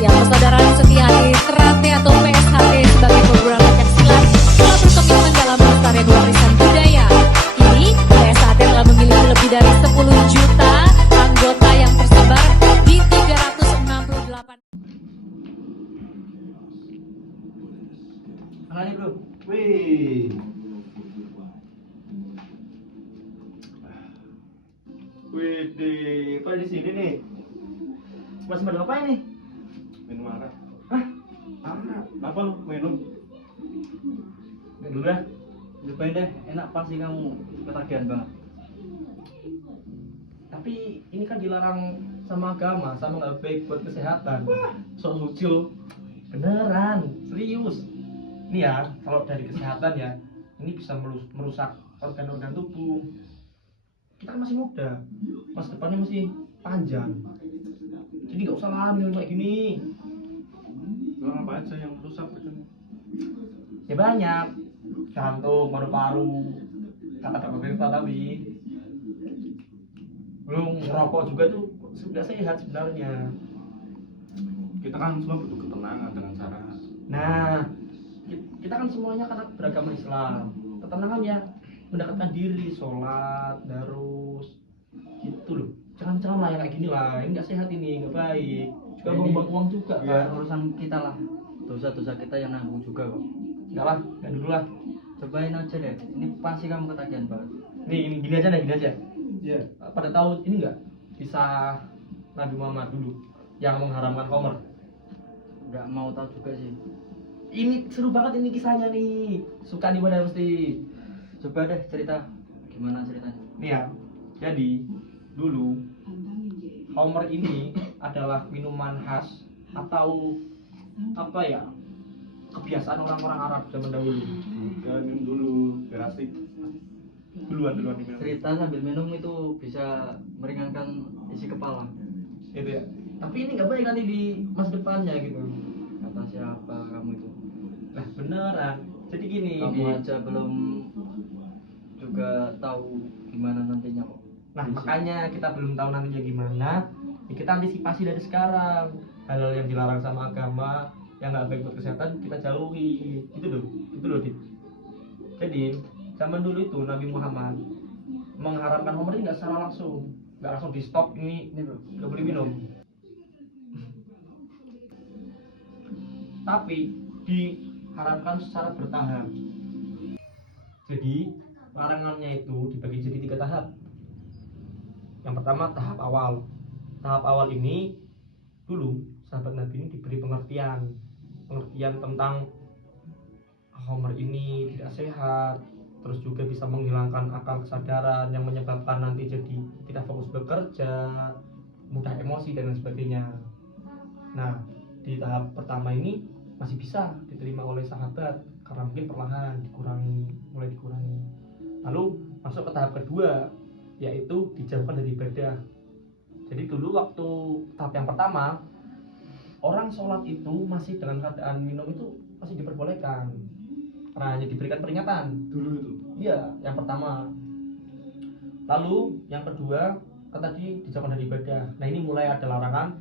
Ya, persaudaraan setia di Terate atau PSHT sebagai perguruan pencaksilat telah berkomitmen dalam melestarikan warisan budaya. Kini, PSHT telah memiliki lebih dari 10 juta anggota yang tersebar di 368. Mana nih bro? Wih. Wih, Pak di sini nih. Masih pada ngapain nih? Minum arak. Hah? Arak. Kenapa lu minum? Gak dulu dah. Lupain deh, enak pasti kamu ketagihan banget. Tapi ini kan dilarang sama agama, sama nggak baik buat kesehatan. Sok lucu loh. Beneran, serius. Ini ya, kalau dari kesehatan ya, ini bisa merusak organ-organ tubuh. Kita kan masih muda, masa depannya masih panjang. Jadi nggak usah lah minum kayak gini. Lu apa aja yang rusak gitu? Ya banyak, jantung, paru-paru, kata dokter kita tapi belum ngerokok juga tuh sudah sehat sebenarnya. Kita kan semua butuh ketenangan dengan cara. Nah, kita kan semuanya karena beragama Islam. Ketenangan ya mendekatkan diri, sholat, darus, gitu loh. Jangan lah yang kayak gini lah, ini nggak sehat ini, nggak baik. Juga buang uang juga Ya, kan. urusan kita lah, dosa-dosa kita yang nanggung juga kok. Enggak lah, nggak dulu lah. Cobain aja deh, ini pasti kamu ketagihan banget. Nih, gini aja deh, gini aja. Iya. Pada tahu ini nggak? Kisah Nabi Muhammad dulu yang mengharamkan khamr. Nggak mau tahu juga sih. Ini seru banget ini kisahnya nih. Suka nih pada mesti. Coba deh cerita, gimana ceritanya? Nih ya. Jadi dulu khamr ini adalah minuman khas atau apa ya? Kebiasaan orang-orang Arab zaman dahulu. Jangan minum dulu, biar asik. Duluan diminum. Cerita sambil minum itu bisa meringankan isi kepala. Gitu ya. Tapi ini nggak baik nanti di masa depannya gitu. Kata siapa kamu itu? Nah beneran. Jadi gini. Kamu aja belum juga tahu gimana nantinya kok. Nah Isi. makanya kita belum tahu nantinya gimana. Ya, kita antisipasi dari sekarang. Hal-hal yang dilarang sama agama, yang nggak baik buat kesehatan kita jauhi. Itu loh, Dit. Jadi zaman dulu itu Nabi Muhammad mengharamkan khamr ini nggak secara langsung, nggak langsung di stop ini Ini bro, nggak boleh minum. Tapi diharamkan secara bertahap. Jadi larangannya itu dibagi jadi 3 tahap. Yang pertama tahap awal. Tahap awal ini dulu sahabat Nabi ini diberi pengertian tentang khamr ini tidak sehat, terus juga bisa menghilangkan akal kesadaran yang menyebabkan nanti jadi tidak fokus bekerja, mudah emosi dan lain sebagainya. Nah, di tahap pertama ini masih bisa diterima oleh sahabat karena mungkin perlahan mulai dikurangi. Lalu masuk ke tahap kedua, yaitu dijauhkan dari ibadah. Jadi dulu waktu tahap yang pertama, orang sholat itu masih dengan keadaan minum itu masih diperbolehkan karena hanya diberikan peringatan. Dulu itu. Iya, yang pertama. Lalu yang kedua kan tadi dijauhkan dari ibadah. Nah ini mulai ada larangan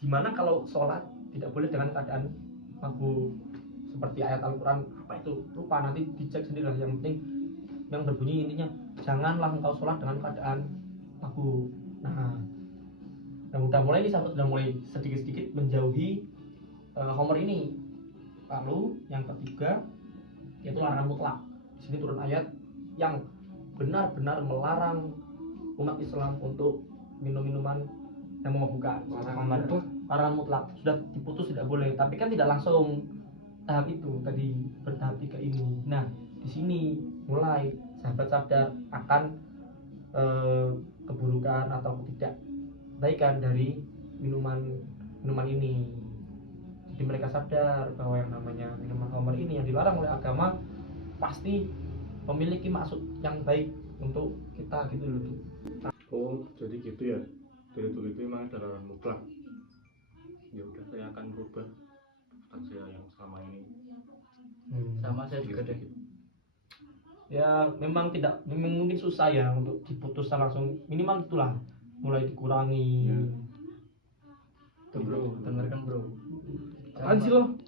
gimana kalau sholat tidak boleh dengan keadaan mabuk, seperti ayat Al-Quran apa itu lupa, nanti dicek sendiri lah. Yang penting yang berbunyi intinya janganlah engkau sholat dengan keadaan mabuk. Nah udah mulai nih sahabat, udah mulai sedikit-sedikit menjauhi khamr ini. Lalu yang ketiga yaitu larangan mutlak. Di sini turun ayat yang benar-benar melarang umat Islam untuk minum-minuman yang memabukkan. Larangan mutlak, sudah diputus tidak boleh. Tapi kan tidak langsung tahap itu tadi, bertahap 3 ini. Nah di sini mulai sahabat sadar akan keburukan atau ketidakbaikan dari minuman ini. Jadi mereka sadar bahwa yang namanya minuman khamr ini yang dilarang oleh agama pasti memiliki maksud yang baik untuk kita gitu loh. Oh, jadi gitu ya. Dari dulu itu memang ada larangan mutlak. Ya udah, saya akan berubah kan saya yang selama ini. sama saya juga deh. Ya memang mungkin susah ya untuk diputus langsung, minimal itulah mulai dikurangi. Tuh bro, dengarkan bro. Apaan sih lo?